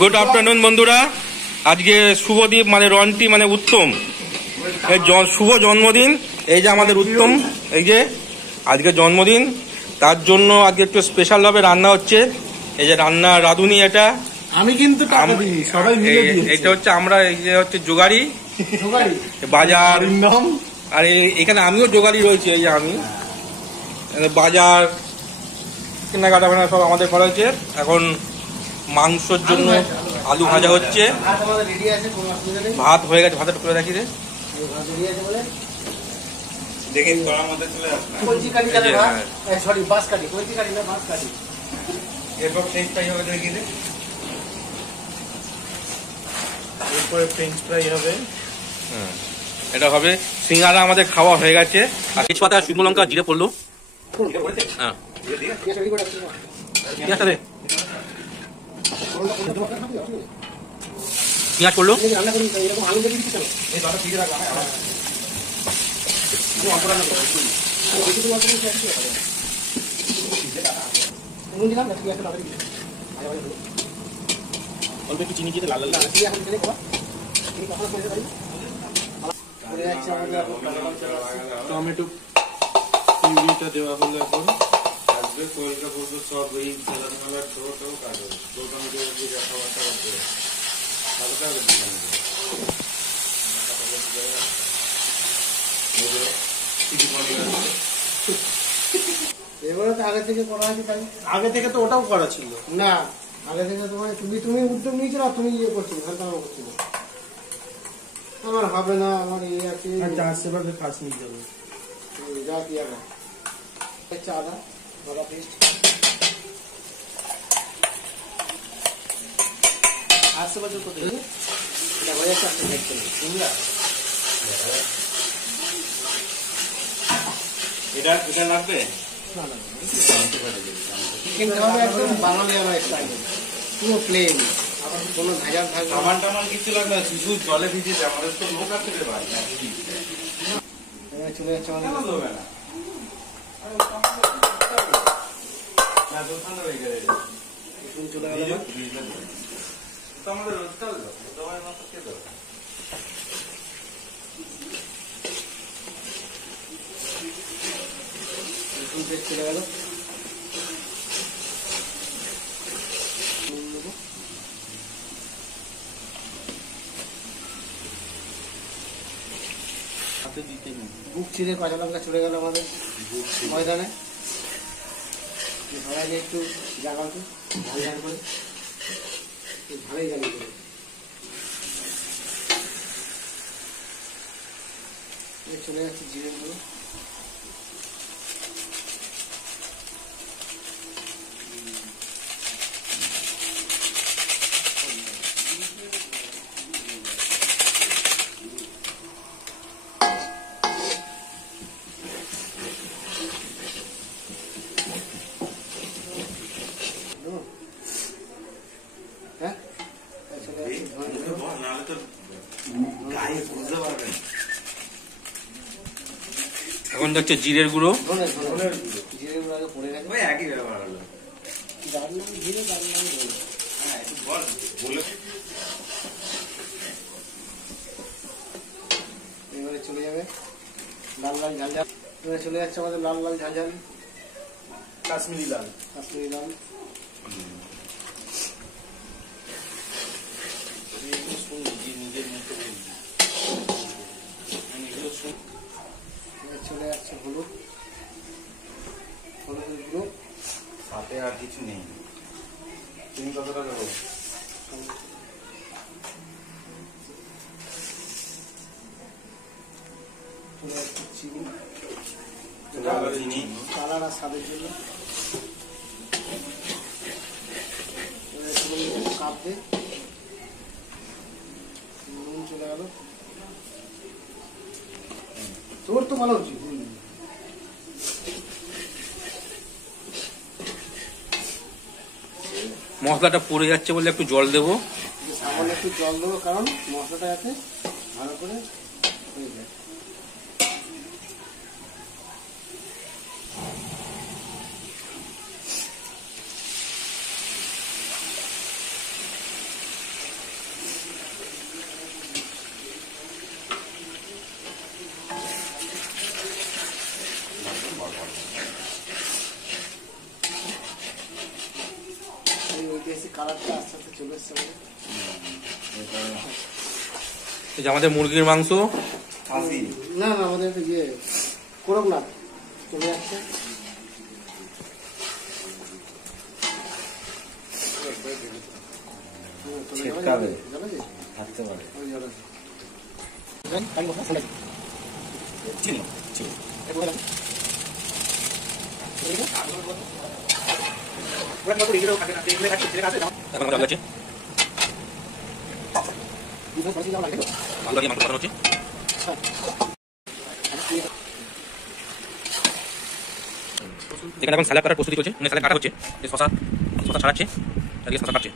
Good afternoon বন্ধুরা। আজকে শুভদীপ মানে রন্টি মানে উত্তম শুভ জন্মদিন। এই যে আমাদের উত্তম, এই যে আজকে জন্মদিন, তার জন্য আজকে একটু স্পেশাল ভাবে রান্না হচ্ছে। এই যে রান্না রাঁধুনি, এটা আমি কিন্তু সবাই মিলে দিয়েছি। এটা হচ্ছে আমরা এই যে হচ্ছে জোগাড়ি বাজার, আর এখানে আমিও জোগাড়ি রয়েছে। এই যে আমি বাজার কেনাকাটা সব আমাদের করা হয়েছে। এখন মাংসর জন্য আলু ভাজা হচ্ছে, ভাত হয়ে গেছে, ভাতটা করে রাখি রে দেখে এরপর ফ্রেঞ্চ ফ্রাই হবে, দেখি রে এরপরে ফ্রেঞ্চ ফ্রাই হবে। এটা হবে সিঙ্গারা। আমাদের খাওয়া হয়ে গেছে। আর তেজপাতা, শুকনো লঙ্কা, জিরে পড়লো। হ্যাঁ পেঁয়াজ পড়লো। অল্প একটু চিনি দিয়ে লাল লাল টমেটো পিউরিটা দেওয়া হলো। এখন সব ওই খেলাধুলার ছোট কাগজ এবারে তো আগে থেকে করা হয়েছে। তাই আগে থেকে তো ওটাও করা ছিল না, আগে থেকে তোমার তুমি উদ্যোগ নিয়েছিল, আর তুমি ইয়ে করছিলে, খালতামা করছিল। আমার হবে না, আমার ইয়ে আছে, সেভাবে কাজ নিয়ে যাবে। যা দিয়া আদা আদা পেস্ট আসছে বছর কোথায় এটা হয়ে যাচ্ছে। আপনি দেখতে এটা লাগবে না না, চিকেন খাবে একদম বাঙালি আমার স্টাইল, পুরো প্লেন, আবার কোনো ভেজাল থাকবে সামান টামান কিছু লাগবে না, শুধু জলে ভিজে যায়। আমাদের তো লোক আছে রে ভাই, চলে যাচ্ছে আমাদের চলে গেল। আমাদের রোজকাল চলে গেল। বুক ছিঁড়ে কাঁচা লঙ্কা চলে গেল আমাদের ময়দানে। ভাড়া গিয়ে একটু জাগাতে ঝাল ঝাল করে ভালোই জ্বালিয়ে দেবে। চলে যাচ্ছে জিরে গুঁড়ো, এখন দেখছে জিরের গুঁড়ো। জিরে গুঁড়ো আগে পড়ে গেছে, একই ব্যবহার হলো। জিরে এবারে চলে যাবে লাল লাল ঝাল ঝাল। এবারে চলে যাচ্ছে আমাদের লাল লাল ঝাল ঝাল, কাশ্মীরি লাল। কাশ্মীরি লাল। চলে যাচ্ছে হলুদ, হলুদের গুঁড়ো। সাথে আর কিছু নেই। তুমি কতটা দেবো? চলে যাচ্ছে চিনি, চিনি কালার আর স্বাদের জন্য। কাপ দিয়ে নুন চলে গেল। তোর তো ভালো হচ্ছে। মশলাটা পড়ে যাচ্ছে বলে একটু জল দেবো, সামান্য একটু জল দেবো, কারণ মশলাটা যাতে ভালো করে হয়ে যায়। বেশি কালারটা আস্তে আস্তে চলে এসছে এই যে আমাদের মুরগির মাংস। না না আমাদের ইয়ে করকনাথ চলে যাচ্ছে। এখানে এখন স্যালাড কাটার প্রস্তুতি চলছে, মানে স্যালাড কাটা হচ্ছে, শশা ছাড়াচ্ছে, শশা কাটছে।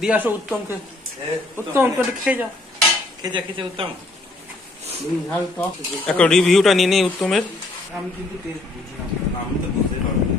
দিয়ে আসো উত্তমকে। উত্তম খেয়ে যা, খেয়ে যা উত্তম। একটা রিভিউটা নিয়ে নিই উত্তমের। আমি কিন্তু টেস্ট বুঝি না, আমি তো বুঝতে পারবো না।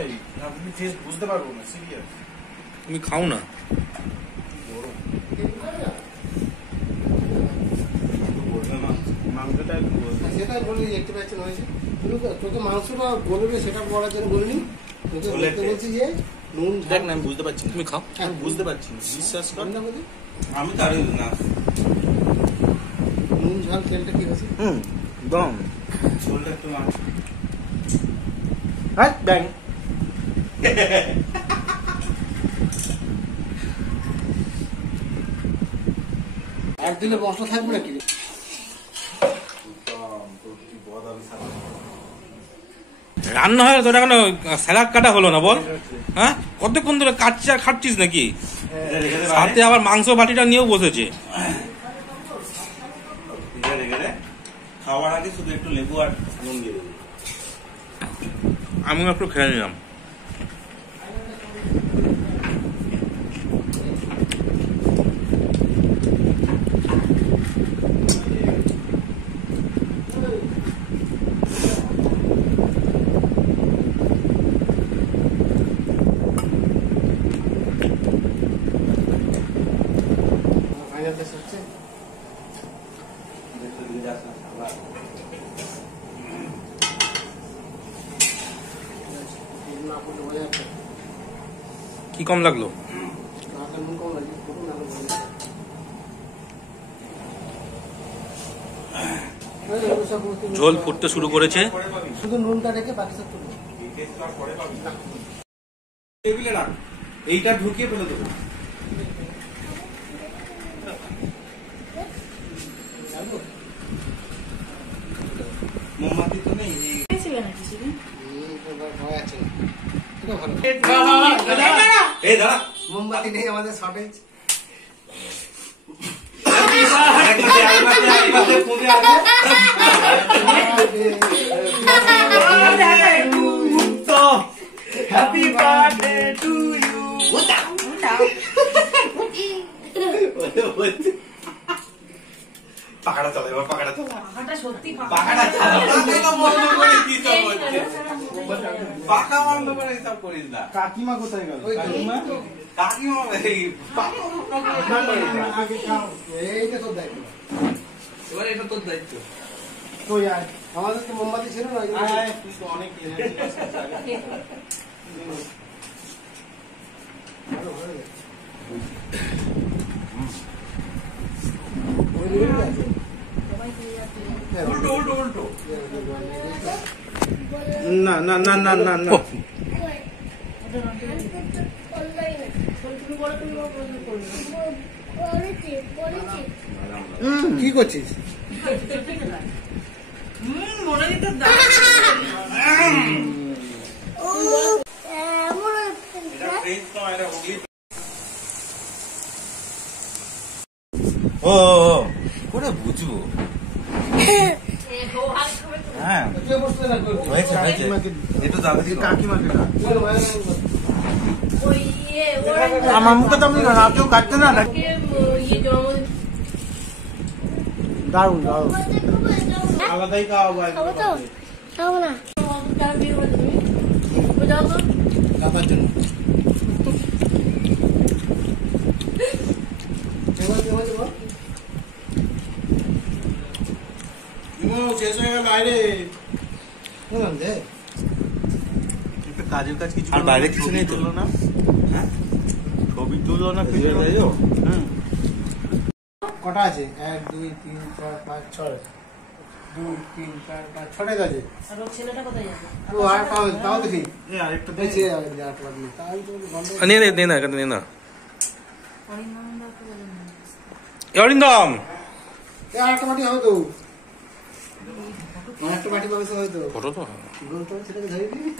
এই আপনি টেস্ট বুঝতে পারবো না, সিরিয়াস। তুমি খাও না। মাংসটা সেটাই বলি একটু প্যাচন হয়েছে, তোকে মাংসটা বলবে সেটা বলার জন্য বলিনি, তোকে বলতে বলছি যে নুন দেখ না, আমি বুঝতে পারছি না। তুমি খাও। আমি বুঝতে পারছি না, বিশ্বাস কর। না বলি আমি তারই না। নুন ঝাল তেলটা কি হয়েছে? দম ঝোলটা একটু মাংস। হ্যাঁ ব্যাং। একদিনে মশলা থাকবে নাকি? রান্না হয় তোটা কেন স্যালাড কাটা হলো না বল? হ্যাঁ, কতক্ষণ ধরে কাটছিস আর খাচ্ছিস নাকি? সাথে আবার মাংস বাটিটা নিয়েও বসেছে। খাওয়ার আগে শুধু একটু লেবু আর নুন দিয়ে দেবো। আমিও একটু খেয়ে নিলাম। কি কম লাগলো? ঝোল ফুটতে শুরু করেছে। শুধু নুনটা রেখে বাকি সব টেবিলে রাখ, এইটা ঢুকিয়ে ফেলে দেবো। মোমবাতি তো নেই। মোমবাতি নেই আমাদের shortage. Happy birthday to you. পাখাটা চলে, এবার পাখাটা চলে। পাখাটা সত্যি পাখাটা চালা। পাখাটা বন্ধ করে কি সব হচ্ছে? পাখা বন্ধ করে সব করিস না। কাকিমা কোথায় গেল? কাকিমা এই পাখা বন্ধ করে এইটা তোর দায়িত্ব। এবার এটা তোর দায়িত্ব। তো আমাদের তো মোমবাতি ছিল না। তুই তো অনেক উল্টো উল্টো উল্টো। না না না না না না। কি করছিস? ও করে বুঝবো। হ্যাঁ হয়েছে হয়েছে, একটু দাদা কাকিমাকে আমার মুখে তো আপনি কেউ কাটতে না। দারুন দারুন। আলাদাই খাওয়া দাদার জন্য। শেষ হয়ে গেল বাইরে দে কাজের কাজ কিছু আর বাইরে কিছু নেই তো? না হ্যাঁ ছবি তুলো না কটা আছে 1 2 3 4 5 6 2 3 4 5 6টাই আছে আর ওর ছেলেটা কোথায় যাবে? ও আর তাও দেখি এই আরেকটা দেখছি আর পারবো না তাই তো বন্ধ নে না এখানে নে না অরিন্দমদা তো বলেন না। অরিন্দম এই আরেকটা মাটি হবে তো আরেকটা মাটি পাবে তো হয়তো ফটো তো গোল তো সেটাকে ধরে দিবি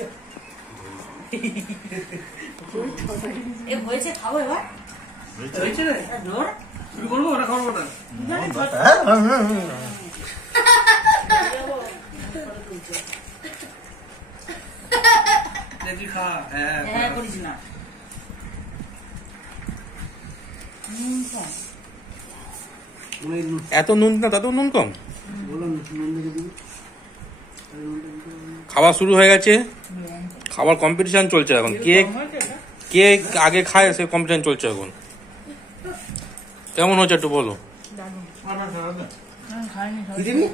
এ হয়েছে, খাবো এবার? হয়েছে রে আর ধর। শুরু করবো ওটা খাবো না দেখি খা হ্যাঁ, করিস না। এত নুন না তাতেও নুন কম বলুন নুন দিকে দিবি খাওয়া শুরু হয়ে গেছে খাবার কম্পিটিশন চলছে এখন কে আগে খায় সে কম্পিটিশন চলছে এখন কেমন হচ্ছে একটু বলো দারুণ। না আমি খাইনি, কি দিবি?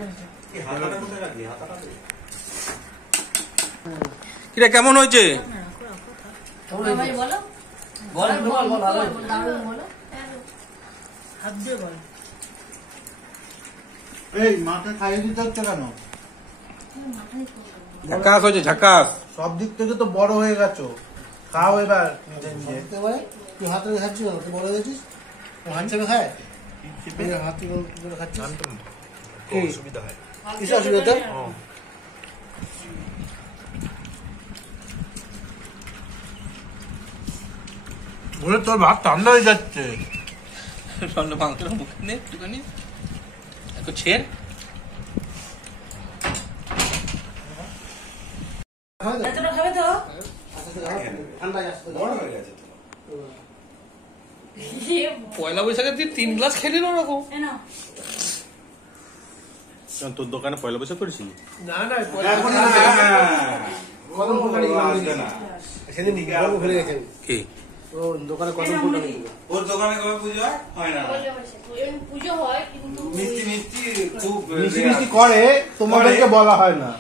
হাতাটা কোথায় রাখি হাতাটা কিরে কেমন হয়েছে ভাই বলো। বল দারুণ বলো। হাত দিয়ে বল। এই মাকে খাইয়ে দিতে হচ্ছে কেন ঝাকাস হয়েছে ঝাকাস সব দিক থেকে তো বড় হয়ে গেছো খাও এবার নিজে নিজে দিতে পারে তুই হাত ধরে খাচ্ছিস না তুই বড় হয়েছিস হাত চেপে খায় হাত ধরে খাচ্ছিস অসুবিধা হয় কিছু অসুবিধা তোর বলে তোর ভাত ঠান্ডা হয়ে যাচ্ছে মাংসটা মুখে নে একটুখানি একটু ছেড় এতটা খাবে তো? ঠান্ডা যাচ্ছে বড় হয়ে গেছে তো পয়লা বৈশাখে তুই 3 গ্লাস খেলি না ওরকম এ নাও। তোর দোকানে পয়লা বৈশাখ করেছিস না না এখন কদম ফুল কাটি আসবে না সেদিন বলবো ভুলে গেছেন কি ও দোকানে কদম ফুল কাটি ওর দোকানে কবে পুজো হয় না পুজো হয় কিন্তু মিষ্টি মিষ্টি খুব মিষ্টি মিষ্টি করে তোমাদেরকে বলা হয় না